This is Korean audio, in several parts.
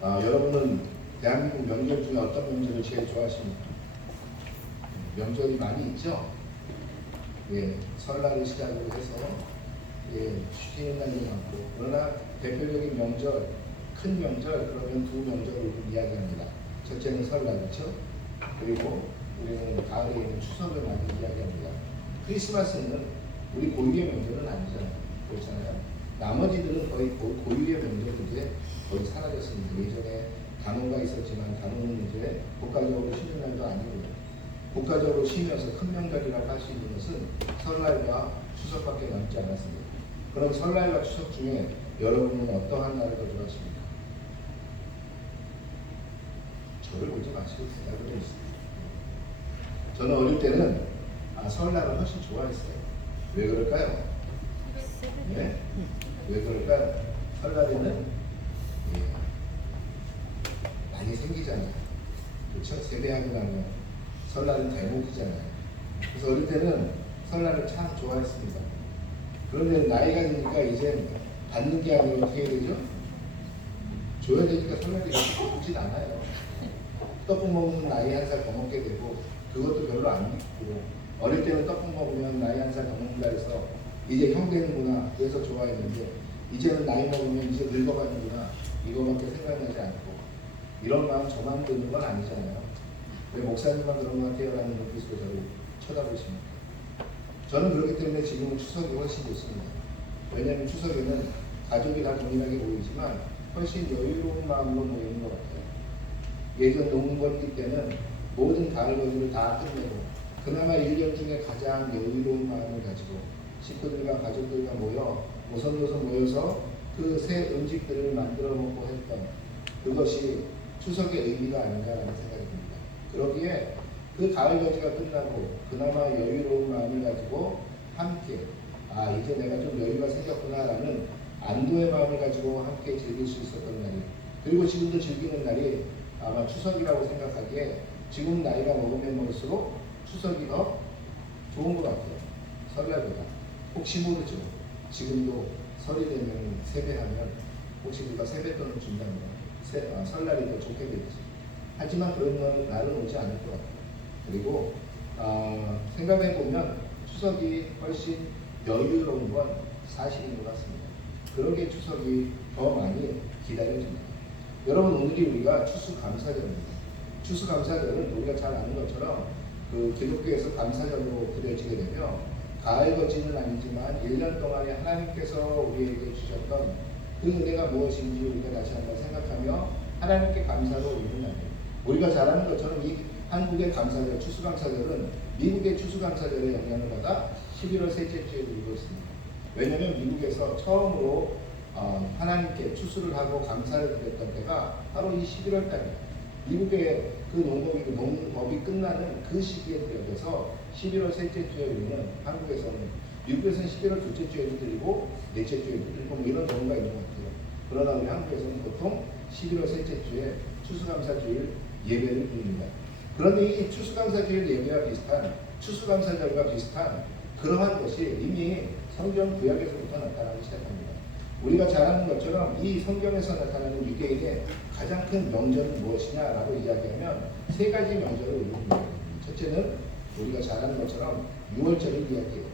여러분은 대한민국 명절 중에 어떤 명절을 제일 좋아하십니까? 명절이 많이 있죠? 예, 설날을 시작으로 해서 쉬는 날도 많고, 그러나 대표적인 명절, 큰 명절, 그러면 두 명절을 이야기합니다. 첫째는 설날, 그렇죠? 그리고 우리는 가을에 있는 추석을 많이 이야기합니다. 크리스마스는 우리 고유의 명절은 아니잖아요. 그렇잖아요. 나머지들은 거의 고유의 명절이 이제 거의 사라졌습니다. 예전에 단오가 있었지만 단오는 이제 국가적으로 쉬는 날도 아니고, 국가적으로 쉬면서 큰 명절이라고 할 수 있는 것은 설날과 추석밖에 남지 않았습니다. 그럼 설날과 추석 중에 여러분은 어떠한 날을 더 좋아하십니까? 저를 보지 마시고 대답을 해주세요. 저는 어릴 때는 설날을 훨씬 좋아했어요. 왜 그럴까요? 네? 왜 그럴까요? 설날에는 많이 생기잖아요. 그렇죠? 세배하고 나면 설날은 대목이잖아요. 그래서 어릴 때는 설날을 참 좋아했습니다. 그런데 나이가 드니까 이제 받는 게 아니라 어떻게 해야 되죠? 줘야 되니까 설날이 좋진 않아요. 떡국 먹는 나이 한 살 더 먹게 되고, 그것도 별로 안 믿고, 어릴 때는 떡국 먹으면 나이 한 살 더 먹는다 해서 이제 형 되는구나 그래서 좋아했는데, 이제는 나이 먹으면 이제 늙어가는구나 이거밖에 생각나지 않고, 이런 마음 저만 드는 건 아니잖아요. 왜 목사님만 그런 것 같아요? 라는 눈빛으로 저를 쳐다보십니까? 저는 그렇기 때문에 지금은 추석이 훨씬 좋습니다. 왜냐하면 추석에는 가족이 다 동일하게 모이지만 훨씬 여유로운 마음으로 모이는 것 같아요. 예전 농번기 때는 모든 가을 거지를 다 끝내고 그나마 1년 중에 가장 여유로운 마음을 가지고 식구들과 가족들과 모여 오선도선 모여서 그 새 음식들을 만들어 먹고 했던 그것이 추석의 의미가 아닌가라는 생각이 듭니다. 그러기에 그 가을 거지가 끝나고 그나마 여유로운 마음을 가지고 함께 이제 내가 좀 여유가 생겼구나라는 안도의 마음을 가지고 함께 즐길 수 있었던 날이, 그리고 지금도 즐기는 날이 아마 추석이라고 생각하기에 지금 나이가 먹으면 먹을수록 추석이 더 좋은 것 같아요. 설날보다. 혹시 모르죠. 지금도 설이 되면 세배하면 혹시 누가 세뱃돈을 준다면 설날이 더 좋게 되지. 하지만 그런 날은 오지 않을 것 같아요. 그리고 생각해보면 추석이 훨씬 여유로운 건 사실인 것 같습니다. 그러기에 추석이 더 많이 기다려집니다. 여러분, 오늘이 우리가 추수감사절입니다. 추수감사절은 우리가 잘 아는 것처럼 그 기독교에서 감사절로 그려지게 되며, 가을 거지는 아니지만 1년 동안에 하나님께서 우리에게 주셨던 그 은혜가 무엇인지 우리가 다시 한번 생각하며 하나님께 감사로 올리는 날이에요. 우리가 잘 아는 것처럼 이 한국의 감사절, 추수감사절은 미국의 추수감사절에 영향을 받아 11월 셋째 주에 누리고 있습니다. 왜냐하면 미국에서 처음으로 하나님께 추수를 하고 감사를 드렸던 때가 바로 이 11월 달이에요. 미국의 그 농업이 끝나는 그 시기에 들여서 11월 셋째 주에 우리는 한국에서는, 미국에서는 11월 둘째 주에도 드리고 넷째 주에도 드리고 뭐 이런 경우가 있는 것 같아요. 그러나 우리 한국에서는 보통 11월 셋째 주에 추수감사주일 예배를 드립니다. 그런데 이 추수감사주일 예배와 비슷한, 추수감사절과 비슷한 그러한 것이 이미 성경 구약에서부터 나타나기 시작합니다. 우리가 잘 아는 것처럼 이 성경에서 나타나는 유대인의 가장 큰 명절은 무엇이냐라고 이야기하면 세 가지 명절을 우리는 이야기합니다. 첫째는 우리가 잘 아는 것처럼 6월절을 이야기해요.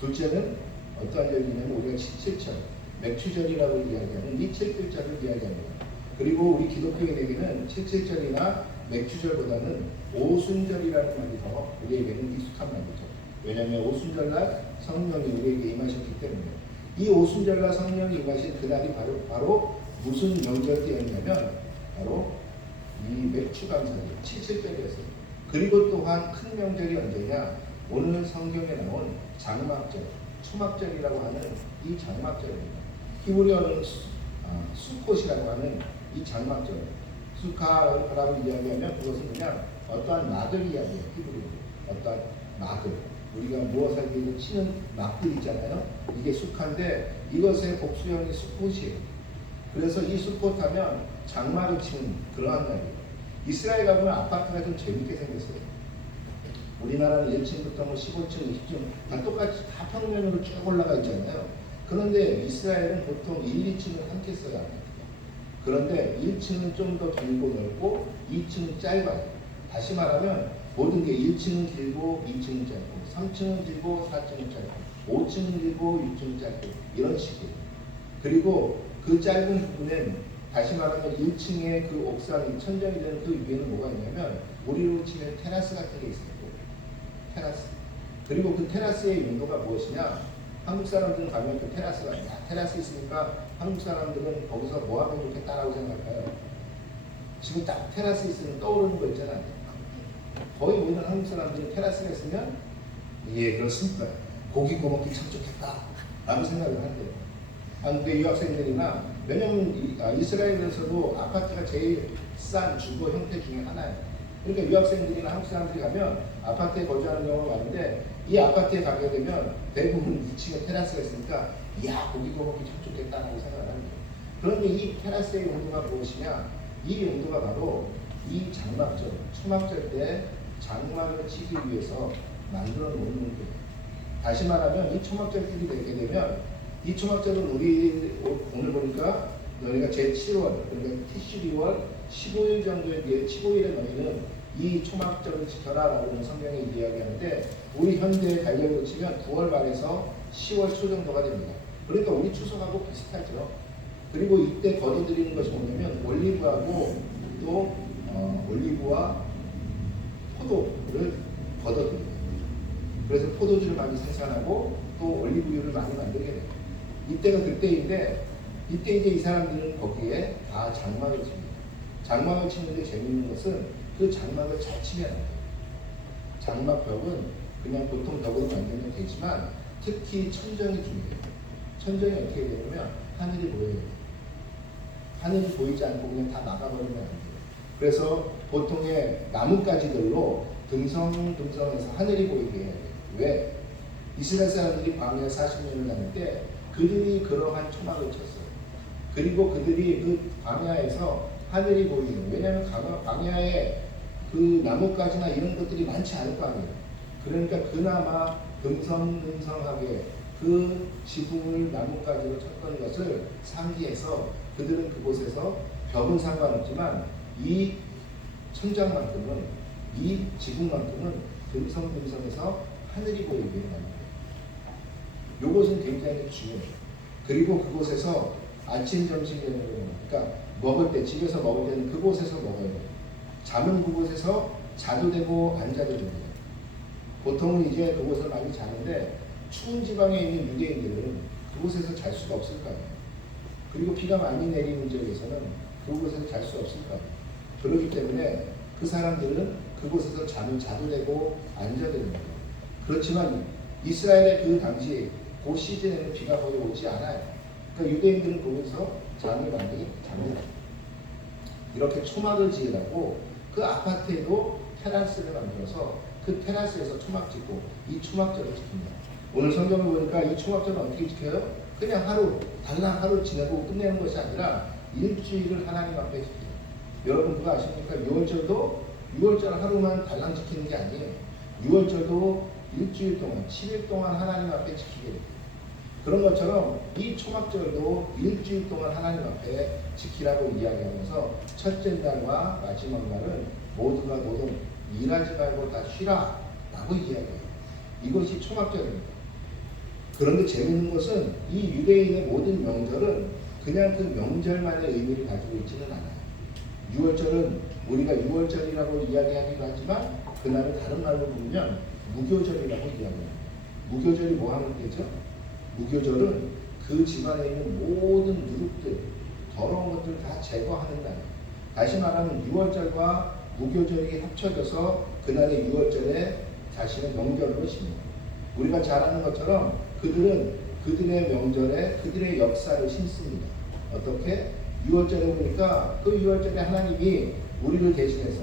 둘째는 어떠한 절이냐면 우리가 칠칠절, 맥추절이라고 이야기하는 이 칠칠절을 이야기합니다. 그리고 우리 기독교인에게는 칠칠절이나 맥추절보다는 오순절이라는 말이 더 우리에게는 익숙한 말이죠. 왜냐하면 오순절날 성령이 우리에게 임하셨기 때문에. 이 오순절날 성령이 임하신 그날이 바로 무슨 명절이었냐면 바로 이 맥추감사절, 칠칠절이었어요. 그리고 또한 큰 명절이 언제냐? 오늘 성경에 나온 장막절, 초막절이라고 하는 이 장막절입니다. 히브리어는 수콧이라고 하는 이 장막절, 수카라고 이야기하면 그것은 그냥 어떠한 막을 이야기해요. 히브리어로 어떠한 막을, 우리가 무엇을 위해서 치는 막들 있잖아요. 이게 수카인데 이것의 복수형이 수콧이에요. 그래서 이 수콧하면 장막을 치는 그러한 날이에요. 이스라엘 가보면 아파트가 좀 재밌게 생겼어요. 우리나라는 1층부터 뭐 15층, 20층 다 똑같이 다 평면으로 쭉 올라가 있잖아요. 그런데 이스라엘은 보통 1, 2층을 함께 써요. 아파트가. 그런데 1층은 좀 더 길고 넓고 2층은 짧아요. 다시 말하면 모든 게 1층은 길고 2층은 짧고 3층은 길고 4층은 짧고 5층은 길고 6층은 짧고 이런 식이에요. 그리고 그 짧은 부분엔 다시 말하면 1층의 그 옥상 천정이 되는 그 위에는 뭐가 있냐면 우리로 치면 테라스 같은 게 있어요. 테라스. 그리고 그 테라스의 용도가 무엇이냐? 한국 사람들은 가면 그 테라스가 테라스 있으니까 한국 사람들은 거기서 뭐 하면 좋겠다라고 생각해요. 지금 딱 테라스 있으면 떠오르는 거 있잖아요. 거의 모든 한국 사람들은 테라스가 있으면 예 그렇습니까? 고기 구워 먹기 참 좋겠다 라고 생각을 한대요. 한국의 유학생들이나 왜냐면 이스라엘에서도 아파트가 제일 싼 주거 형태 중에 하나예요. 그러니까 유학생들이나 한국 사람들이 가면 아파트에 거주하는 경우가 많은데 이 아파트에 가게 되면 대부분 2층에 테라스가 있으니까 이야 고기 구워 먹기 참 좋겠다라고 생각을 합니다. 그런데 이 테라스의 용도가 무엇이냐? 이 용도가 바로 이 장막절, 초막절 때 장막을 치기 위해서 만들어 놓는 거예요. 다시 말하면 이 초막절들이 되게 되면 이 초막절은 우리 오늘 보니까 너희가 제7월 그러니까 티슈리월 15일 정도에 대해 15일에 너희는 이 초막절을 지켜라라고 성경에 이야기하는데 우리 현대의 달력으로 치면 9월 말에서 10월 초 정도가 됩니다. 그러니까 우리 추석하고 비슷하죠. 그리고 이때 거둬들이는 것이 뭐냐면 올리브하고 또 올리브와 포도를 거둬들입니다. 그래서 포도주를 많이 생산하고 또 올리브유를 많이 만들게 됩니다. 이때가 그때인데 이때 이제 이 사람들은 거기에 다 장막을 칩니다. 장막을 치는데 재밌는 것은 그 장막을 잘 치면 안 돼요. 장막벽은 그냥 보통 벽으로 만들면 되지만 특히 천정이 중요해요. 천정이 어떻게 되냐면 하늘이 보여야 돼요. 하늘이 보이지 않고 그냥 다 막아버리면 안 돼요. 그래서 보통의 나뭇가지들로 듬성듬성해서 하늘이 보이게 해야 돼요. 왜? 이스라엘 사람들이 광야 40년을 다닐 때 그들이 그러한 초막을 쳤어요. 그리고 그들이 그 광야에서 하늘이 보이는 왜냐하면 광야에 그 나뭇가지나 이런 것들이 많지 않을 거 아니에요. 그러니까 그나마 듬성듬성하게 그 지붕을 나뭇가지로 쳤던 것을 상기해서 그들은 그곳에서 벽은 상관없지만 이 천장만큼은 이 지붕만큼은 듬성듬성해서 하늘이 보이게 합니다. 이것은 굉장히 중요해요. 그리고 그곳에서 아침, 점심, 저녁을 그러니까 먹을 때 집에서 먹을 때는 그곳에서 먹어야 돼요. 잠은 그곳에서 자도 되고 앉아도 됩니다. 보통은 이제 그곳을 많이 자는데 추운 지방에 있는 유대인들은 그곳에서 잘 수가 없을 거예요. 그리고 비가 많이 내리는 지역에서는 그곳에서 잘 수 없을 거예요. 그렇기 때문에 그 사람들은 그곳에서 잠을 자도 되고 앉아도 됩니다. 그렇지만 이스라엘의 그 당시 그 시즌에는 비가 거의 오지 않아요. 그러니까 유대인들은 거기서 잠을 많이 잡니다. 이렇게 초막을 지으라고 그 아파트에도 테라스를 만들어서 그 테라스에서 초막 짓고 이 초막절을 지킵니다. 오늘 성경을 보니까 이 초막절은 어떻게 지켜요? 그냥 하루, 달랑 하루 지내고 끝내는 것이 아니라 일주일을 하나님 앞에 지켜요. 여러분 그거 아십니까? 6월절 하루만 달랑 지키는 게 아니에요. 6월절도 일주일 동안, 7일 동안 하나님 앞에 지키게 됩니다. 그런 것처럼 이 초막절도 일주일 동안 하나님 앞에 지키라고 이야기하면서 첫째 날과 마지막 날은 모두가 노동, 일하지 말고 다 쉬라 라고 이야기해요. 이것이 초막절입니다. 그런데 재미있는 것은 이 유대인의 모든 명절은 그냥 그 명절만의 의미를 가지고 있지는 않아요. 6월절은 우리가 6월절이라고 이야기하기도 하지만 그날을 다른 말로 부르면 무교절이라고 이야기합니다. 무교절이 뭐 하는 때죠? 무교절은 그 집안에 있는 모든 누룩들, 더러운 것들 다 제거하는 날. 다시 말하면 6월절과 무교절이 합쳐져서 그날의 6월절에 자신의 명절로 심니다. 우리가 잘 아는 것처럼 그들은 그들의 명절에 그들의 역사를 심습니다. 어떻게? 6월절에 보니까 그 6월절에 하나님이 우리를 대신해서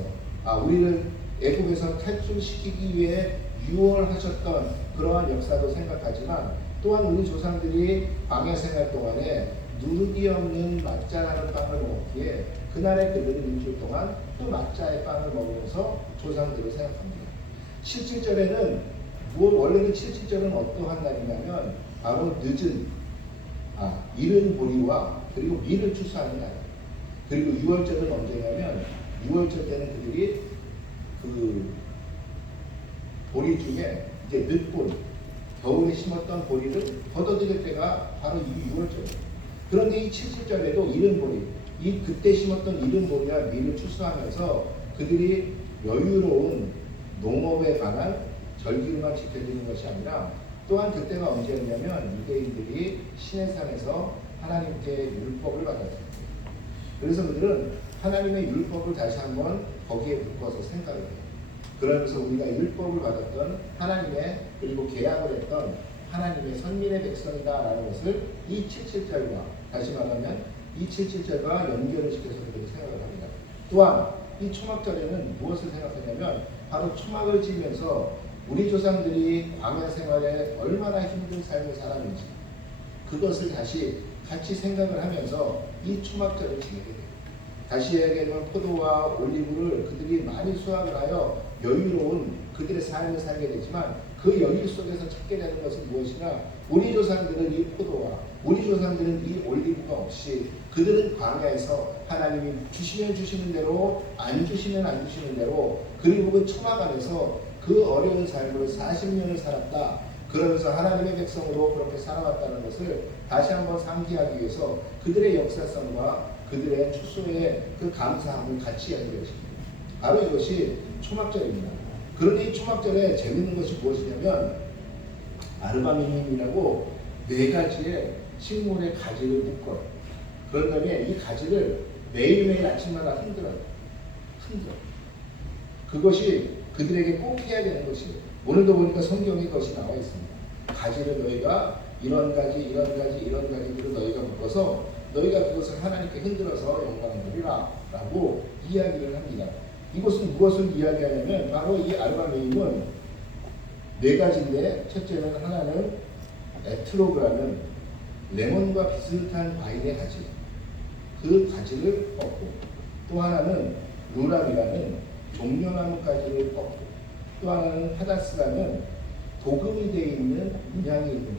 우리를 애국에서 탈출시키기 위해 유월하셨던 그러한 역사도 생각하지만 또한 우리 조상들이 광야 생활 동안에 누룩이 없는 맞자라는 빵을 먹었기에 그날에 그들은 일주일 동안 또 맞자의 빵을 먹으면서 조상들을 생각합니다. 77절에는 원래는 77절은 어떠한 날이냐면 바로 늦은 이른 보리와 그리고 밀을 추수하는 날. 그리고 유월절은 언제냐면 유월절 때는 그들이 그 보리 중에 이제 늦보리, 겨울에 심었던 보리를 걷어들일 때가 바로 이 유월절이에요. 그런데 이 칠칠절에도 이른 보리, 이 그때 심었던 이른 보리와 밀을 추수하면서 그들이 여유로운 농업에 관한 절기만 지켜지는 것이 아니라 또한 그때가 언제였냐면 유대인들이 시내산에서 하나님께 율법을 받았습니다. 그래서 그들은 하나님의 율법을 다시 한번 거기에 묶어서 생각을 해요. 그러면서 우리가 율법을 받았던 하나님의 그리고 계약을 했던 하나님의 선민의 백성이다라는 것을 이 77절과 다시 말하면 이 77절과 연결을 시켜서 그들이 생각을 합니다. 또한 이 초막절에는 무엇을 생각하냐면 바로 초막을 지으면서 우리 조상들이 광야 생활에 얼마나 힘든 삶을 살았는지 그것을 다시 같이 생각을 하면서 이 초막절을 지내게 됩니다. 다시 얘기하면 포도와 올리브를 그들이 많이 수확을 하여 여유로운 그들의 삶을 살게 되지만 그 여유 속에서 찾게 되는 것은 무엇이냐? 우리 조상들은 이 포도와 우리 조상들은 이 올리브가 없이 그들은 광야에서 하나님이 주시면 주시는 대로 안 주시면 안 주시는 대로 그리고 그 초막 안에서 그 어려운 삶을 40년을 살았다. 그러면서 하나님의 백성으로 그렇게 살아왔다는 것을 다시 한번 상기하기 위해서 그들의 역사성과 그들의 추수의 그 감사함을 같이 연결시킵니다. 바로 이것이 초막절입니다. 그런데 이 초막절에 재밌는 것이 무엇이냐면 아르바민이라고 4가지의 식물의 가지를 묶어요. 그런 다음에 이 가지를 매일매일 아침마다 흔들어요. 그것이 그들에게 꼭 해야 되는 것이에요. 오늘도 보니까 성경에 그것이 나와 있습니다. 가지를 너희가 이런 가지들을 너희가 묶어서 너희가 그것을 하나님께 흔들어서 영광을 드리라 라고 이야기를 합니다. 이것은 무엇을 이야기하냐면 바로 이 아르바메임은 4가지인데 첫째는 하나는 에트로그라는 레몬과 비슷한 과일의 가지, 그 가지를 꺾고 또 하나는 루람이라는 종려나무 가지를 꺾고 또 하나는 하다스라는 도금이 되어 있는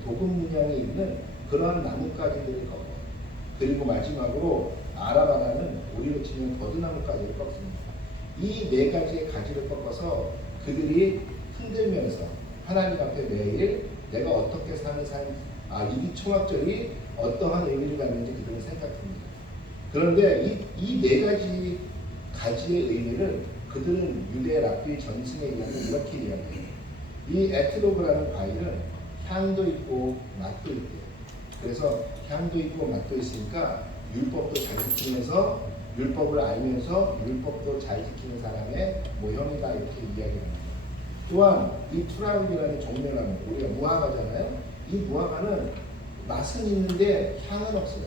도금 문양이 있는 그러한 나뭇가지들을 꺾고 그리고 마지막으로 아라바라는 우리로 치면 버드나무가지를 꺾습니다. 이 4가지의 가지를 꺾어서 그들이 흔들면서 하나님 앞에 매일 내가 어떻게 사는 삶, 이 초막절이 어떠한 의미를 갖는지 그들은 생각합니다. 그런데 이 4가지 가지의 의미를 그들은 유대 랍비 전승에 의하면 이렇게 이야기해요. 이 에트로그라는 과일은 향도 있고 맛도 있대요. 그래서 향도 있고 맛도 있으니까 율법도 잘 지키면서 율법을 알면서 율법도 잘 지키는 사람의 모형이다 이렇게 이야기합니다. 또한 이 투라움이라는 종려나무 우리가 무화과잖아요. 이 무화과는 맛은 있는데 향은 없어요.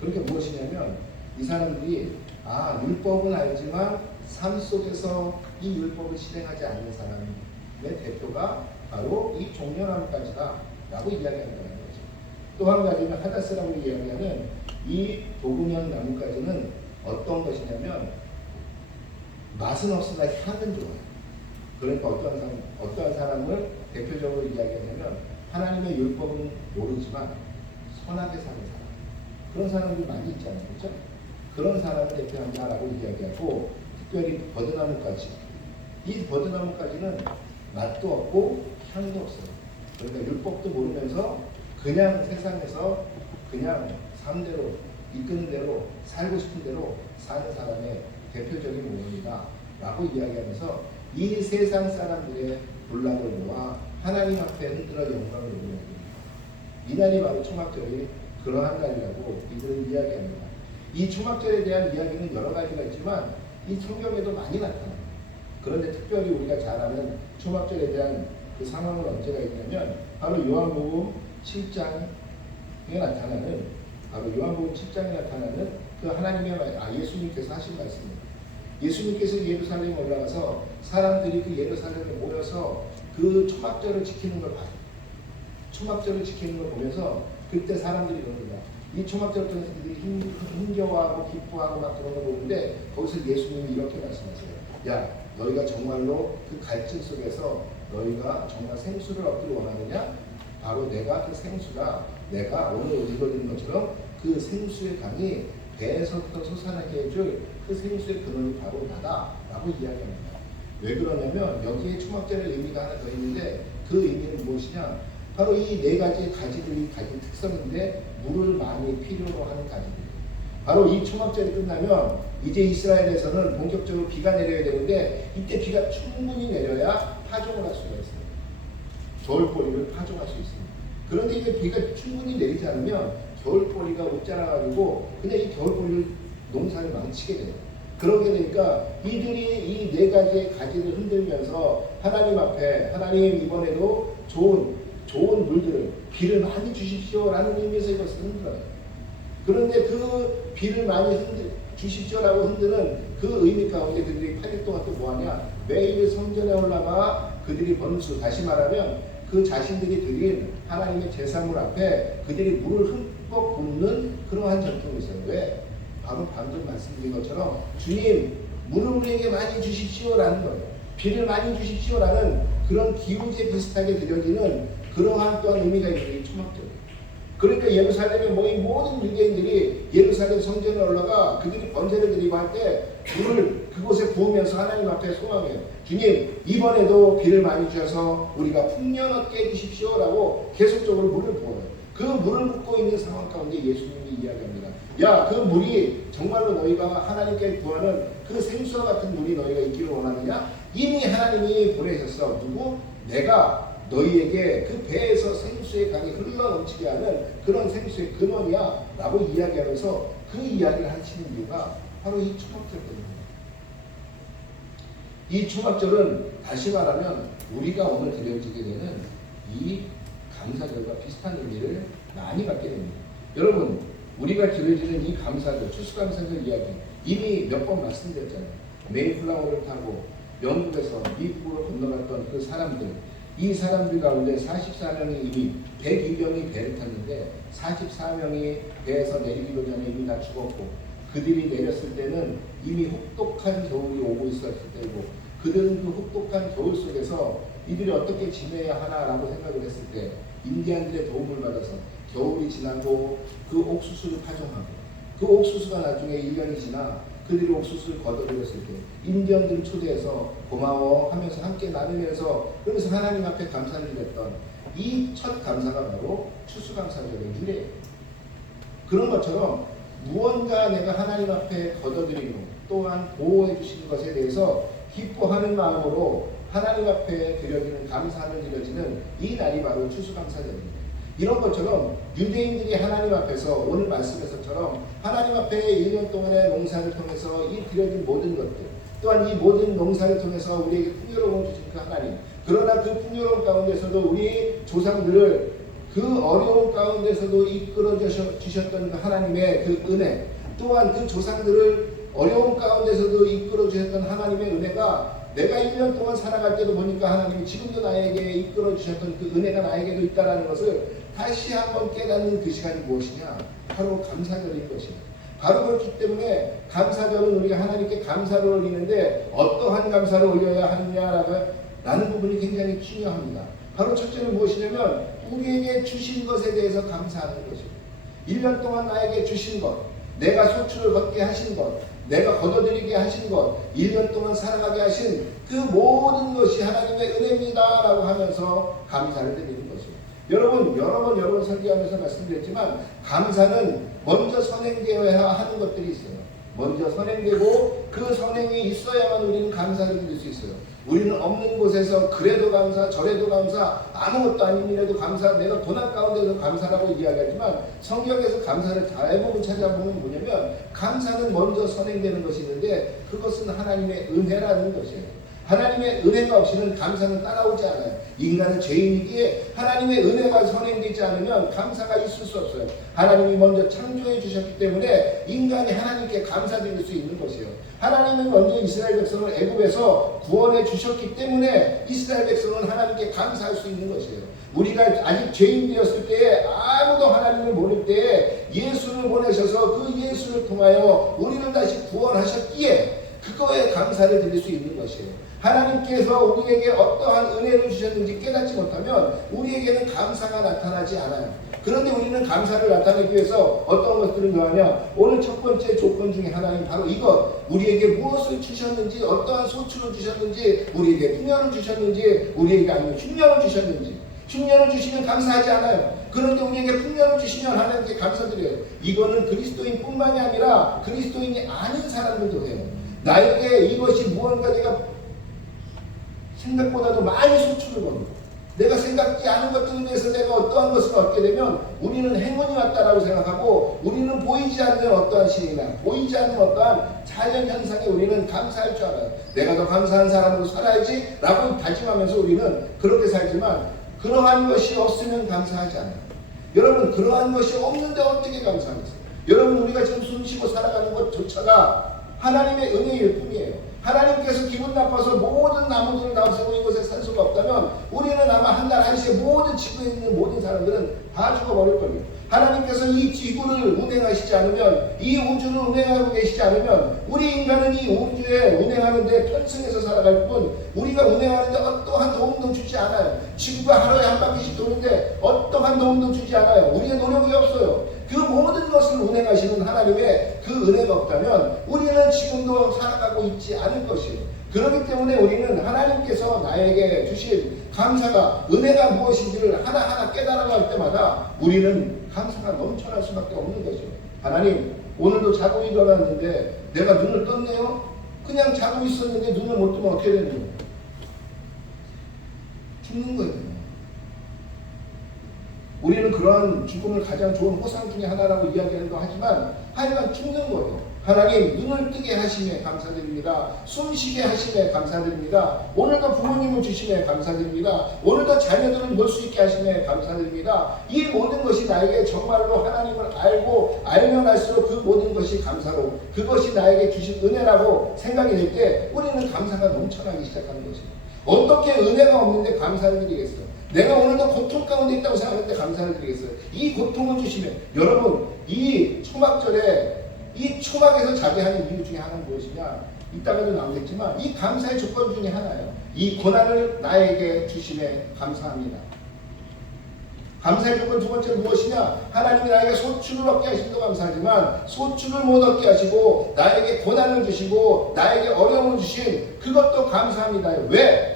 그러니까 무엇이냐면 이 사람들이 율법은 알지만 삶 속에서 이 율법을 실행하지 않는 사람의 대표가 바로 이 종려나무까지다 라고 이야기한다는 거죠. 또 한 가지는 하다스라고 이야기하는 이 도금형 나무까지는 어떤 것이냐면 맛은 없으나 향은 좋아요. 그러니까 어떠한 사람을 대표적으로 이야기하냐면 하나님의 율법은 모르지만 선하게 사는 사람, 그런 사람들이 많이 있잖아요. 그렇죠? 그런 사람을 대표한다라고 이야기하고 특별히 버드나무까지, 이 버드나무까지는 맛도 없고 향도 없어요. 그러니까 율법도 모르면서 그냥 세상에서 그냥 삶대로 이끄는 대로 살고 싶은 대로 사는 사람의 대표적인 모형이다 라고 이야기하면서 이 세상 사람들의 논란을 모아 하나님 앞에 흔들어 영광을 누리는 이날이 바로 초막절이 그러한 날이라고 이들은 이야기합니다. 이 초막절에 대한 이야기는 여러 가지가 있지만 이 성경에도 많이 나타납니다. 그런데 특별히 우리가 잘 아는 초막절에 대한 그 상황은 언제가 있냐면 바로 요한복음 7장에 나타나는 그 하나님의 예수님께서 하신 말씀입니다. 예수님께서 예루살렘에 올라가서 사람들이 그 예루살렘에 모여서 그 초막절을 지키는 걸 봐요. 초막절을 지키는 걸 보면서 그때 사람들이 그럽니다. 이 초막절을 통해서 힘겨워하고 기뻐하고 막 그런 걸 보는데 거기서 예수님이 이렇게 말씀하세요. 야, 너희가 정말로 그 갈증 속에서 너희가 정말 생수를 얻기를 원하느냐? 바로 내가 그 생수가 내가 오늘 읽어드린 것처럼 그 생수의 강이 배에서부터 솟아나게 해줄 그 생수의 근원이 바로 나다라고 이야기합니다. 왜 그러냐면 여기에 초막절의 의미가 하나 더 있는데 그 의미는 무엇이냐? 바로 이 네 가지 가지들이 가진 특성인데 물을 많이 필요로 하는 가지들. 바로 이 초막절이 끝나면 이제 이스라엘에서는 본격적으로 비가 내려야 되는데 이때 비가 충분히 내려야 파종을 할 수가 있어요. 겨울보리를 파종할 수 있습니다. 그런데 이제 비가 충분히 내리지 않으면 겨울보리가 못 자라가지고 그냥 이 겨울보리를 농사를 망치게 돼요. 그러게 되니까 이들이 이 네 가지의 가지를 흔들면서 하나님 앞에 하나님 이번에도 좋은 물들을 비를 많이 주십시오라는 의미에서 이것을 흔들어요. 그런데 그 비를 많이 주십시오라고 흔드는 그 의미 가운데 그들이 8일 동안 또 뭐하냐? 매일 성전에 올라가 그들이 번수, 다시 말하면 그 자신들이 드린 하나님의 제사물 앞에 그들이 물을 흠뻑 붓는 그러한 전통이 있어요. 왜? 바로 방금 말씀드린 것처럼 주님 물을 우리에게 많이 주십시오라는 거예요. 비를 많이 주십시오라는 그런 기우제 비슷하게 드려지는 그러한 또한 의미가 있는 이 초막절. 그러니까 예루살렘에 모인 모든 유대인들이 예루살렘 성전에 올라가 그들이 번제를 드리고 할 때 물을 그곳에 부으면서 하나님 앞에 소망해요. 주님 이번에도 비를 많이 주셔서 우리가 풍년 얻게 해주십시오라고 계속적으로 물을 부어요. 그 물을 붓고 있는 상황 가운데 예수님이 이야기합니다. 야, 그 물이 정말로 너희가 하나님께 구하는 그 생수와 같은 물이 너희가 있기를 원하느냐? 이미 하나님이 보내셨어. 누구? 내가 너희에게 그 배에서 생수의 강이 흘러넘치게 하는 그런 생수의 근원이야 라고 이야기하면서 그 이야기를 하시는 이유가 바로 이 초막절 때문입니다. 이 초막절은 다시 말하면 우리가 오늘 드려지게 되는 이 감사절과 비슷한 의미를 많이 갖게 됩니다. 여러분 우리가 드려지는 이 감사절, 추수감사절 이야기 이미 몇 번 말씀드렸잖아요. 메이플라워를 타고 영국에서 미국으로 건너갔던 그 사람들, 이 사람들 가운데 44명이 이미 102명이 배를 탔는데 44명이 배에서 내리기도 전에 이미 다 죽었고 그들이 내렸을 때는 이미 혹독한 겨울이 오고 있었을 때고 그들은 그 혹독한 겨울 속에서 이들이 어떻게 지내야 하나라고 생각을 했을 때 인디안들의 도움을 받아서 겨울이 지나고 그 옥수수를 파종하고 그 옥수수가 나중에 1년이 지나 그들이 옥수수를 거둬들였을 때 인디언들을 초대해서 고마워 하면서 함께 나누면서 그러면서 하나님 앞에 감사를 드렸던 이 첫 감사가 바로 추수감사절의 유래예요. 그런 것처럼 무언가 내가 하나님 앞에 거둬들이고 또한 보호해 주시는 것에 대해서 기뻐하는 마음으로 하나님 앞에 드려지는 감사를 드려지는 이 날이 바로 추수감사절입니다. 이런 것처럼 유대인들이 하나님 앞에서 오늘 말씀에서처럼 하나님 앞에 1년 동안의 농사를 통해서 이 드려진 모든 것들 또한 이 모든 농사를 통해서 우리에게 풍요로움을 주신 그 하나님, 그러나 그 풍요로움 가운데서도 우리 조상들을 그 어려움 가운데서도 이끌어 주셨던 그 하나님의 그 은혜, 또한 그 조상들을 어려움 가운데서도 이끌어 주셨던 하나님의 은혜가 내가 1년 동안 살아갈 때도 보니까 하나님이 지금도 나에게 이끌어 주셨던 그 은혜가 나에게도 있다는 것을 다시 한번 깨닫는 그 시간이 무엇이냐? 바로 감사절인 것입니다. 바로 그렇기 때문에 감사절은 우리가 하나님께 감사를 올리는데 어떠한 감사를 올려야 하느냐라는 부분이 굉장히 중요합니다. 바로 첫째는 무엇이냐면 우리에게 주신 것에 대해서 감사하는 것입니다. 1년 동안 나에게 주신 것, 내가 소출을 걷게 하신 것, 내가 거둬들이게 하신 것, 1년 동안 살아가게 하신 그 모든 것이 하나님의 은혜입니다라고 하면서 감사를 드리는 것입니다. 여러분, 여러 번 설교하면서 말씀드렸지만 감사는 먼저 선행되어야 하는 것들이 있어요. 먼저 선행되고 그 선행이 있어야만 우리는 감사를 드릴 수 있어요. 우리는 없는 곳에서 그래도 감사, 저래도 감사, 아무것도 아닌 일에도 감사, 내가 고난 가운데서 감사라고 이야기하지만 성경에서 감사를 대부분 찾아보면 뭐냐면 감사는 먼저 선행되는 것이 있는데 그것은 하나님의 은혜라는 것이에요. 하나님의 은혜가 없이는 감사는 따라오지 않아요. 인간은 죄인이기에 하나님의 은혜가 선행되지 않으면 감사가 있을 수 없어요. 하나님이 먼저 창조해 주셨기 때문에 인간이 하나님께 감사드릴 수 있는 것이에요. 하나님은 먼저 이스라엘 백성을 애굽에서 구원해 주셨기 때문에 이스라엘 백성은 하나님께 감사할 수 있는 것이에요. 우리가 아직 죄인 되었을 때에 아무도 하나님을 모를 때에 예수를 보내셔서 그 예수를 통하여 우리를 다시 구원하셨기에 그거에 감사를 드릴 수 있는 것이에요. 하나님께서 우리에게 어떠한 은혜를 주셨는지 깨닫지 못하면 우리에게는 감사가 나타나지 않아요. 그런데 우리는 감사를 나타내기 위해서 어떤 것들을 더하냐? 오늘 첫 번째 조건 중에 하나는 바로 이것. 우리에게 무엇을 주셨는지, 어떠한 소출을 주셨는지, 우리에게 풍년을 주셨는지, 우리에게 아니면 흉년을 주셨는지. 흉년을 주시면 감사하지 않아요. 그런데 우리에게 풍년을 주시면 하나님께 감사드려요. 이거는 그리스도인 뿐만이 아니라 그리스도인이 아닌 사람들도 해요. 나에게 이것이 무언가 내가 생각보다도 많이 소출을 거두고 내가 생각지 않은 것들에 대해서 내가 어떠한 것을 얻게 되면 우리는 행운이 왔다라고 생각하고 우리는 보이지 않는 어떠한 신이나 보이지 않는 어떠한 자연 현상에 우리는 감사할 줄 알아요. 내가 더 감사한 사람으로 살아야지 라고 다짐하면서 우리는 그렇게 살지만 그러한 것이 없으면 감사하지 않아요. 여러분, 그러한 것이 없는데 어떻게 감사하겠어요? 여러분, 우리가 지금 숨쉬고 살아가는 것조차가 하나님의 은혜일 뿐이에요. 하나님께서 기분 나빠서 모든 나무들을 다 없애고 이곳에 산소가 없다면 우리는 아마 한 달 한시에 모든 지구에 있는 모든 사람들은 다 죽어버릴 겁니다. 하나님께서 이 지구를 운행하시지 않으면, 이 우주를 운행하고 계시지 않으면 우리 인간은 이 우주에 운행하는데 편승해서 살아갈 뿐 우리가 운행하는데 어떠한 도움도 주지 않아요. 지구가 하루에 한 바퀴씩 도는데 어떠한 도움도 주지 않아요. 우리의 노력이 없어요. 그 모든 것을 운행하시는 하나님의 그 은혜가 없다면 우리는 지금도 살아가고 있지 않을 것이에요. 그렇기 때문에 우리는 하나님께서 나에게 주신 감사가, 은혜가 무엇인지를 하나하나 깨달아갈 때마다 우리는 감사가 넘쳐날 수밖에 없는 거죠. 하나님, 오늘도 자고 일어났는데 내가 눈을 떴네요? 그냥 자고 있었는데 눈을 못 뜨면 어떻게 되는 거예요? 죽는 거예요. 우리는 그러한 죽음을 가장 좋은 보상 중에 하나라고 이야기하기도 하지만 하여간 죽는 거예요. 하나님, 눈을 뜨게 하심에 감사드립니다. 숨쉬게 하심에 감사드립니다. 오늘도 부모님을 주심에 감사드립니다. 오늘도 자녀들을 볼 수 있게 하심에 감사드립니다. 이 모든 것이 나에게 정말로 하나님을 알고 알면 알수록 그 모든 것이 감사로, 그것이 나에게 주신 은혜라고 생각이 될 때 우리는 감사가 넘쳐나기 시작하는 것입니다. 어떻게 은혜가 없는데 감사를 드리겠어요? 내가 오늘도 고통 가운데 있다고 생각할 때 감사를 드리겠어요. 이 고통을 주시면, 여러분, 이 초막절에 이 초막에서 자제하는 이유 중에 하나는 무엇이냐? 이따가도 나오겠지만 이 감사의 조건 중에 하나예요. 이 고난을 나에게 주심에 감사합니다. 감사의 조건 두 번째는 무엇이냐? 하나님이 나에게 소출을 얻게 하심도 감사하지만 소출을 못 얻게 하시고 나에게 고난을 주시고 나에게 어려움을 주신 그것도 감사합니다. 왜?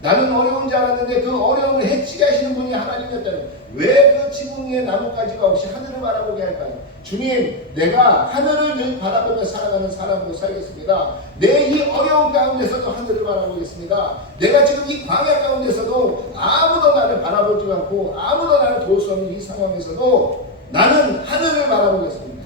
나는 어려운 줄 알았는데 그 어려움을 해치게 하시는 분이 하나님이었다면 왜 그 지붕 위에 나뭇가지가 없이 하늘을 바라보게 할까요? 주님, 내가 하늘을 늘 바라보며 살아가는 사람으로 살겠습니다. 내 이 어려운 가운데서도 하늘을 바라보겠습니다. 내가 지금 이 광야 가운데서도 아무도 나를 바라보지 않고 아무도 나를 도울 수 없는 이 상황에서도 나는 하늘을 바라보겠습니다.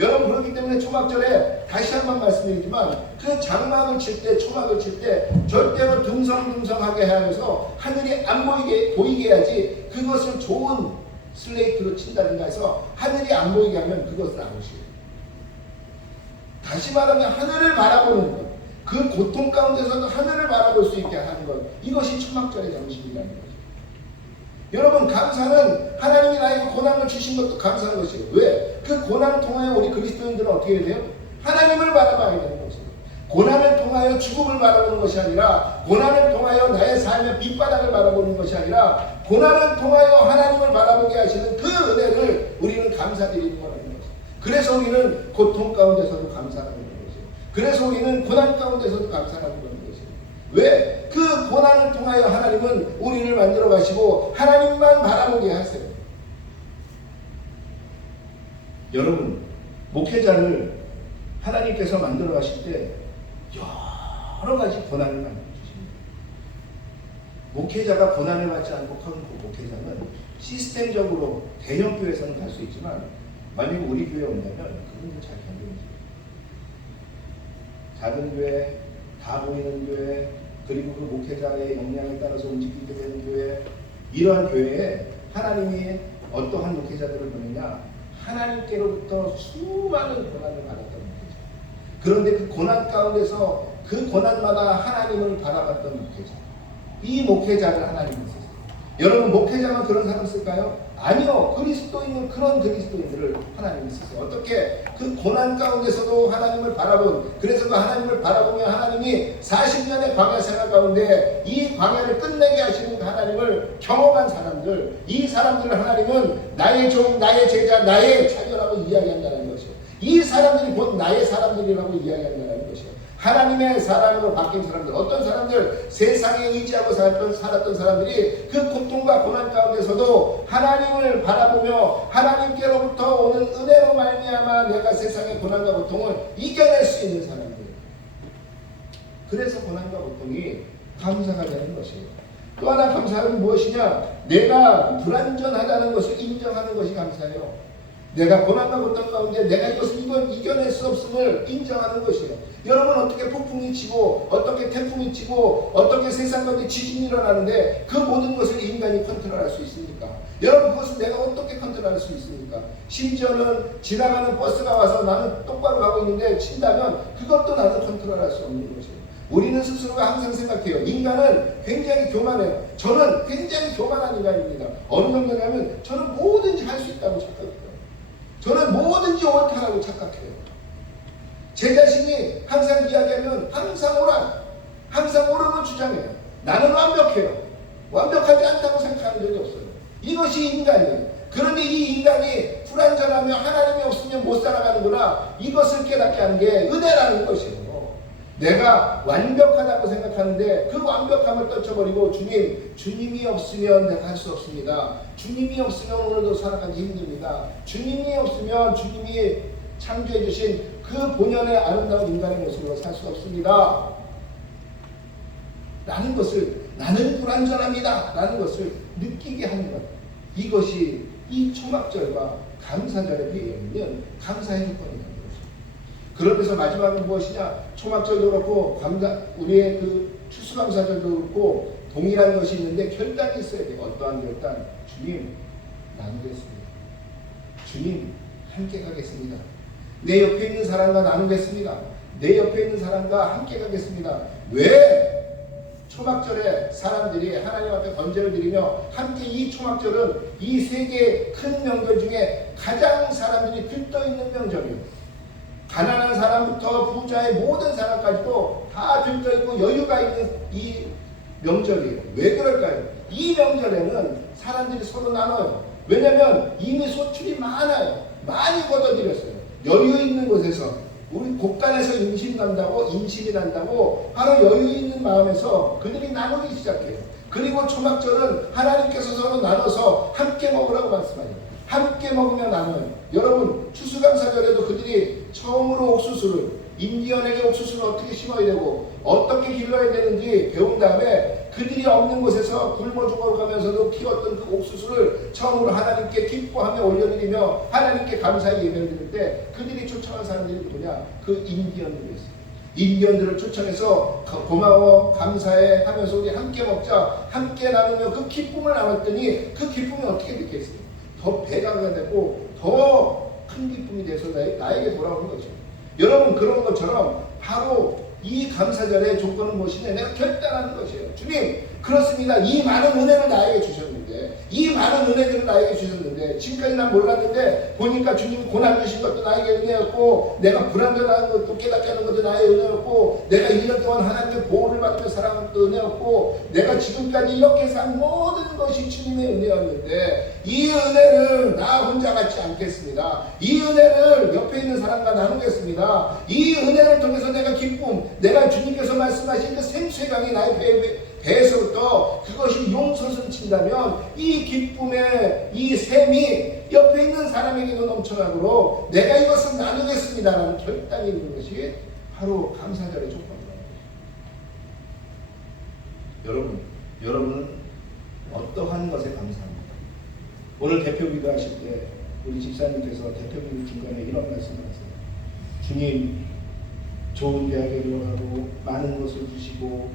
여러분, 그렇기 때문에 초막절에 다시 한번 말씀드리지만 그 장막을 칠 때, 초막을 칠 때 절대로 듬성듬성하게 하면서 하늘이 안 보이게 해야지 그것을 좋은 슬레이트로 친다든가 해서 하늘이 안 보이게 하면 그것은 아웃이에요. 다시 말하면 하늘을 바라보는 것, 그 고통 가운데서도 하늘을 바라볼 수 있게 하는 것, 이것이 초막절의 정신이라는 거죠. 여러분, 감사는 하나님이 나에게 고난을 주신 것도 감사한 것이에요. 왜? 그 고난을 통하여 우리 그리스도인들은 어떻게 해야 돼요? 하나님을 바라봐야 되는 것이에요. 고난을 통하여 죽음을 바라보는 것이 아니라, 고난을 통하여 나의 삶의 밑바닥을 바라보는 것이 아니라, 고난을 통하여 하나님을 바라보게 하시는 그 은혜를 우리는 감사드리는 거라는 거죠. 그래서 우리는 고통 가운데서도 감사하는 거죠. 그래서 우리는 고난 가운데서도 감사하는 거죠. 왜? 그 고난을 통하여 하나님은 우리를 만들어 가시고 하나님만 바라보게 하세요. 여러분, 목회자를 하나님께서 만들어 가실 때 여러 가지 고난을 만들어 주십니다. 목회자가 고난을 받지 않고 큰 목회자는 시스템적으로 대형 교회에서는 갈 수 있지만 만약에 우리 교회에 온다면 그분들 잘 견디는 거예요. 작은 교회, 다 보이는 교회, 그리고 그 목회자의 역량에 따라서 움직이게 되는 교회, 이러한 교회에 하나님이 어떠한 목회자들을 보느냐? 하나님께로부터 수많은 고난을 받았던 목회자. 그런데 그 고난 가운데서 그 고난마다 하나님을 바라봤던 목회자. 이 목회자를 하나님이 쓰세요. 여러분, 목회자만 그런 사람 쓸까요? 아니요. 그런 그리스도인들을 하나님이 쓰세요. 어떻게 그 고난 가운데서도 하나님을 그래서 그 하나님을 바라보며 하나님이 40년의 광야 생활 가운데 이 광야를 끝내게 하시는 그 하나님을 경험한 사람들, 이 사람들을 하나님은 나의 종, 나의 제자, 나의 자녀라고 이야기한다는 것이요. 이 사람들이 곧 나의 사람들이라고 이야기한다는 것이요. 하나님의 사람으로 바뀐 사람들, 어떤 사람들, 세상에 의지하고 살았던 사람들이 그 고통과 고난 가운데서도 하나님을 바라보며 하나님께로부터 오는 은혜로 말미암아 내가 세상의 고난과 고통을 이겨낼 수 있는 사람들. 그래서 고난과 고통이 감사가 되는 것이에요. 또 하나 감사는 무엇이냐? 내가 불완전하다는 것을 인정하는 것이 감사해요. 내가 고난과 고통 가운데 내가 이것을 이겨낼 수 없음을 인정하는 것이에요. 여러분, 어떻게 폭풍이 치고 어떻게 태풍이 치고 어떻게 세상 가운데 지진이 일어나는데 그 모든 것을 인간이 컨트롤할 수 있습니까? 여러분, 그것을 내가 어떻게 컨트롤할 수 있습니까? 심지어는 지나가는 버스가 와서 나는 똑바로 가고 있는데 친다면 그것도 나는 컨트롤할 수 없는 것이에요. 우리는 스스로가 항상 생각해요. 인간은 굉장히 교만해요. 저는 굉장히 교만한 인간입니다. 어느 정도냐면 저는 뭐든지 할 수 있다고 착각해요. 저는 뭐든지 옳다라고 착각해요. 제 자신이 항상 이야기하면 항상 옳음을 주장해요. 나는 완벽해요. 완벽하지 않다고 생각하는 적이 없어요. 이것이 인간이에요. 그런데 이 인간이 불완전하며 하나님이 없으면 못 살아가는구나. 이것을 깨닫게 하는 게 은혜라는 것이에요. 내가 완벽하다고 생각하는데 그 완벽함을 떨쳐버리고 주님이 없으면 내가 할 수 없습니다. 주님이 없으면 오늘도 살아가기 힘듭니다. 주님이 없으면 주님이 창조해 주신 그 본연의 아름다운 인간의 모습으로 살 수 없습니다. 라는 것을, 나는 불완전합니다 라는 것을 느끼게 하는 것. 이것이 이 초막절과 감사절에 비하면 감사의 조건입니다. 그러면서 마지막은 무엇이냐? 초막절도 그렇고 우리의 그 추수감사절도 그렇고 동일한 것이 있는데 결단이 있어야 돼요. 어떠한 결단? 주님, 나누겠습니다. 주님, 함께 가겠습니다. 내 옆에 있는 사람과 나누겠습니다. 내 옆에 있는 사람과 함께 가겠습니다. 왜? 초막절에 사람들이 하나님 앞에 번제를 드리며 함께 이 초막절은 이 세계의 큰 명절 중에 가장 사람들이 들떠있는 명절이에요. 가난한 사람부터 부자의 모든 사람까지도 다 들떠있고 여유가 있는 이 명절이에요. 왜 그럴까요? 이 명절에는 사람들이 서로 나눠요. 왜냐하면 이미 소출이 많아요. 많이 걷어들였어요. 여유 있는 곳에서, 우리 곳간에서 인심이 난다고 바로 여유 있는 마음에서 그들이 나누기 시작해요. 그리고 초막절은 하나님께서 서로 나눠서 함께 먹으라고 말씀하죠. 함께 먹으며 나눠요. 여러분, 추수감사절에도 그들이 처음으로 인디언에게 옥수수를 어떻게 심어야 되고 어떻게 길러야 되는지 배운 다음에 그들이 없는 곳에서 굶어 죽어가면서도 키웠던 그 옥수수를 처음으로 하나님께 기뻐하며 올려드리며 하나님께 감사의 예배를 드릴 때 그들이 초청한 사람들이 누구냐? 그 인디언들이었어요. 인디언들을 초청해서 고마워, 감사해 하면서 우리 함께 먹자, 함께 나누며 그 기쁨을 나눴더니 그 기쁨이 어떻게 됐겠어요? 더 배가가 되고 더 큰 기쁨이 돼서 나에게 돌아오는 거죠. 여러분, 그런 것처럼 바로 이 감사절의 조건은 무엇이냐? 내가 결단하는 것이에요. 주님, 그렇습니다. 이 많은 은혜를 나에게 주셨는데, 이 많은 은혜들을 나에게 주셨는데, 지금까지 난 몰랐는데 보니까 주님이 고난 주신 것도 나에게 은혜였고, 내가 불안정한 것도 깨닫게 하는 것도 나의 은혜였고, 내가 1년 동안 하나님의 보호를 받으며 살아간 것도 은혜였고, 내가 지금까지 이렇게 산 모든 것이 주님의 은혜였는데 이 은혜를 나 혼자 갖지 않겠습니다. 이 은혜를 옆에 있는 사람과 나누겠습니다. 이 은혜를 통해서 내가 기쁨, 내가 주님께서 말씀하신 그 생수의 나의 배에서부터 그것이 용솟음 친다면 이 기쁨의 이 샘이 옆에 있는 사람에게도 넘쳐나도록 내가 이것을 나누겠습니다라는 결단이 있는 것이 바로 감사절의 조건입니다. 여러분은 어떠한 것에 감사합니다. 오늘 대표 기도하실 때 우리 집사님께서 대표 기도 중간에 이런 말씀을 하세요. 주님, 좋은 대학에 들어가고 많은 것을 주시고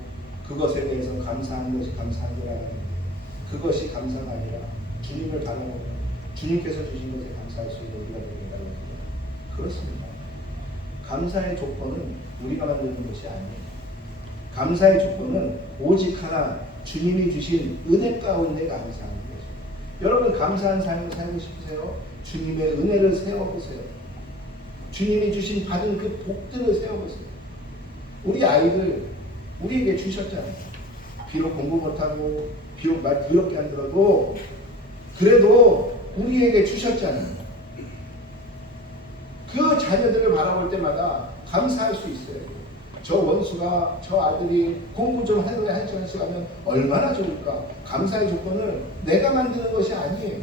그것에 대해서 감사하는 것이 감사한 거라는데 그것이 감사가 아니라 주님을 바라보며 주님께서 주신 것에 감사할 수 있는 우리가 되겠다는 겁니다. 그렇습니다. 감사의 조건은 우리가 만드는 것이 아니에요. 감사의 조건은 오직 하나, 주님이 주신 은혜 가운데 감사하는 것입니다. 여러분 감사한 삶을 살고 싶으세요? 주님의 은혜를 세워보세요. 주님이 주신 받은 그 복들을 세워보세요. 우리 아이들 우리에게 주셨잖아요. 비록 공부 못하고 비록 말 더럽게 안 들어도 그래도 우리에게 주셨잖아요. 그 자녀들을 바라볼 때마다 감사할 수 있어요. 저 원수가 저 아들이 공부 좀 하는 한 시간씩 하면 얼마나 좋을까. 감사의 조건을 내가 만드는 것이 아니에요.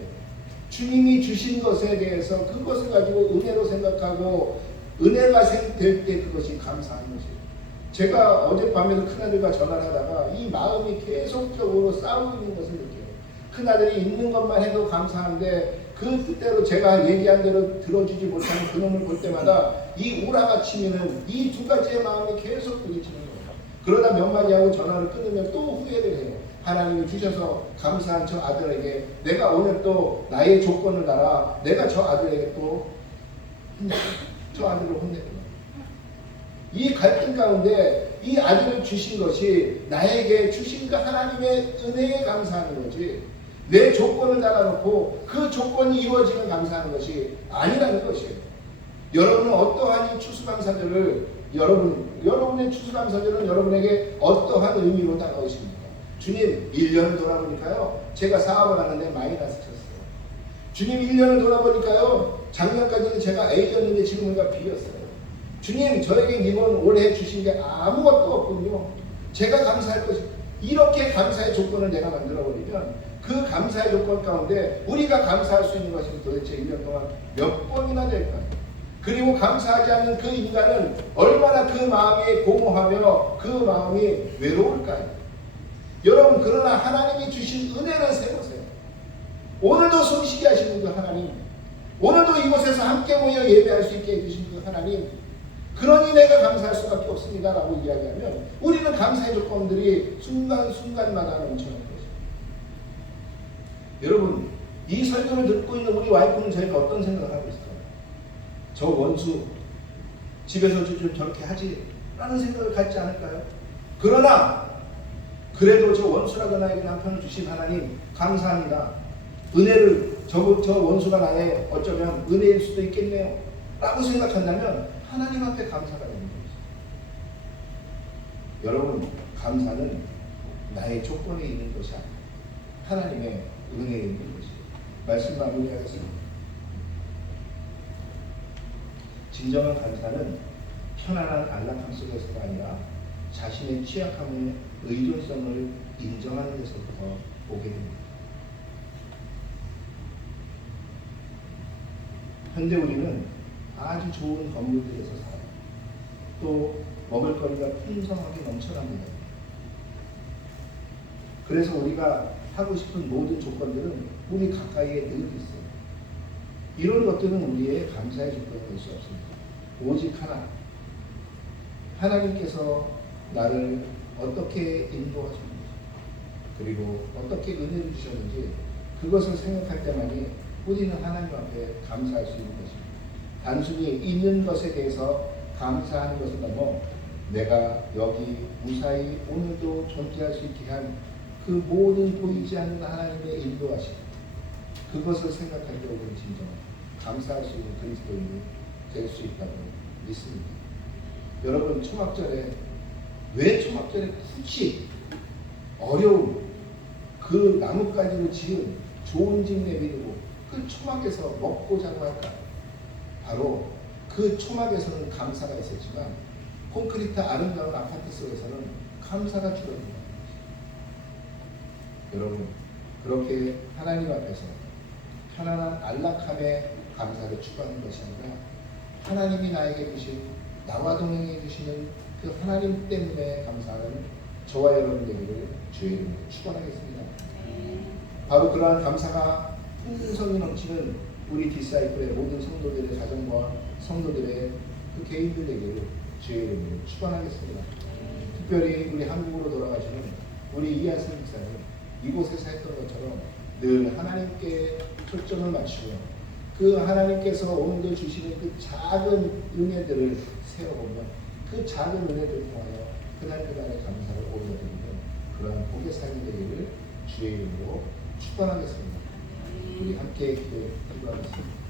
주님이 주신 것에 대해서 그것을 가지고 은혜로 생각하고 은혜가 될 때 그것이 감사한 것이에요. 제가 어젯밤에도 큰아들과 전화를 하다가 이 마음이 계속적으로 싸우고 있는 것을 느껴요. 큰아들이 있는 것만 해도 감사한데 그때로 제가 얘기한 대로 들어주지 못하는 그놈을 볼 때마다 이 우라가 치미는 이 두 가지의 마음이 계속 부딪히는 거예요. 그러다 몇 마디 하고 전화를 끊으면 또 후회를 해요. 하나님이 주셔서 감사한 저 아들에게 내가 오늘 또 나의 조건을 달아 내가 저 아들에게 또 저 아들을 혼냈구나. 이 갈등 가운데 이 아들을 주신 것이 나에게 주신 그 하나님의 은혜에 감사하는 거지 내 조건을 달아놓고 그 조건이 이루어지면 감사하는 것이 아니라는 것이에요. 여러분은 어떠한 이 추수감사절을 여러분의 추수감사절은 여러분에게 어떠한 의미로 다가오십니까? 주님 1년을 돌아보니까요 제가 사업을 하는데 마이너스 쳤어요. 주님 1년을 돌아보니까요 작년까지는 제가 A였는데 지금 우리가 B였어요. 주님 저에게 이번 올해 주신 게 아무것도 없군요. 제가 감사할 것이 이렇게 감사의 조건을 내가 만들어버리면 그 감사의 조건 가운데 우리가 감사할 수 있는 것이 도대체 1년 동안 몇 번이나 될까요? 그리고 감사하지 않는 그 인간은 얼마나 그 마음이 공허하며 그 마음이 외로울까요? 여러분 그러나 하나님이 주신 은혜를 세우세요. 오늘도 숨쉬게 하시는 그 하나님, 오늘도 이곳에서 함께 모여 예배할 수 있게 해주신 그 하나님, 그러니 내가 감사할 수밖에 없습니다 라고 이야기하면 우리는 감사의 조건들이 순간순간마다 넘쳐나는 거죠. 여러분 이 설교를 듣고 있는 우리 와이프는 저희가 어떤 생각을 하고 있을까요? 저 원수 집에서 좀 저렇게 하지 라는 생각을 갖지 않을까요? 그러나 그래도 저 원수라도 나에게 남편을 주신 하나님 감사합니다. 은혜를 저 원수가 나의 어쩌면 은혜일 수도 있겠네요 라고 생각한다면 하나님 앞에 감사가 되는 거죠. 여러분 감사는 나의 조건에 있는 것이 아니라 하나님의 은혜에 있는 것이에요. 말씀 마무리하겠습니다. 진정한 감사는 편안한 안락함 속에서가 아니라 자신의 취약함의 의존성을 인정하는 데서부터 오게 됩니다. 현대 우리는 아주 좋은 건물들에서 살아요. 또 먹을거리가 풍성하게 넘쳐납니다. 그래서 우리가 하고 싶은 모든 조건들은 우리 가까이에 늘 있어요. 이런 것들은 우리의 감사의 조건이 될 수 없습니다. 오직 하나, 하나님께서 나를 어떻게 인도하셨는지 그리고 어떻게 은혜를 주셨는지 그것을 생각할 때만이 우리는 하나님 앞에 감사할 수 있는 것입니다. 단순히 있는 것에 대해서 감사하는 것을 넘어 내가 여기 무사히 오늘도 존재할 수 있게 한 그 모든 보이지 않는 하나님의 인도하심 그것을 생각할 때 우리는 진정 감사할 수 있는 그리스도인이 될 수 있다고 믿습니다. 여러분 초막절에 왜 초막절에 굳이 어려운 그 나뭇가지로 지은 좋은 집 내비두고 그 초막에서 먹고 자고 할까? 바로 그 초막에서는 감사가 있었지만 콘크리트 아름다운 아파트 속에서는 감사가 줄어듭니다. 여러분 그렇게 하나님 앞에서 편안한 안락함에 감사를 추구하는 것이 아니라 하나님이 나에게 주신 나와 동행해 주시는 그 하나님 때문에 감사하는 저와 여러분 되기를 주의 이름으로 축원하겠습니다. 바로 그러한 감사가 풍성이 넘치는 우리 디사이플의 모든 성도들의 가정과 성도들의 그 개인들 되기를 주의 이름으로 축원하겠습니다. 특별히 우리 한국으로 돌아가시는 우리 이하승 목사님 이곳에서 했던 것처럼 늘 하나님께 초점을 맞추며 그 하나님께서 오늘도 주시는 그 작은 은혜들을 세워보며 그 작은 은혜들을 통하여 그날그날의 감사를 올려드리는 그러한 복의 삶이 되기를 주의 이름으로 축원하겠습니다. 그렇게 기대하겠습니다.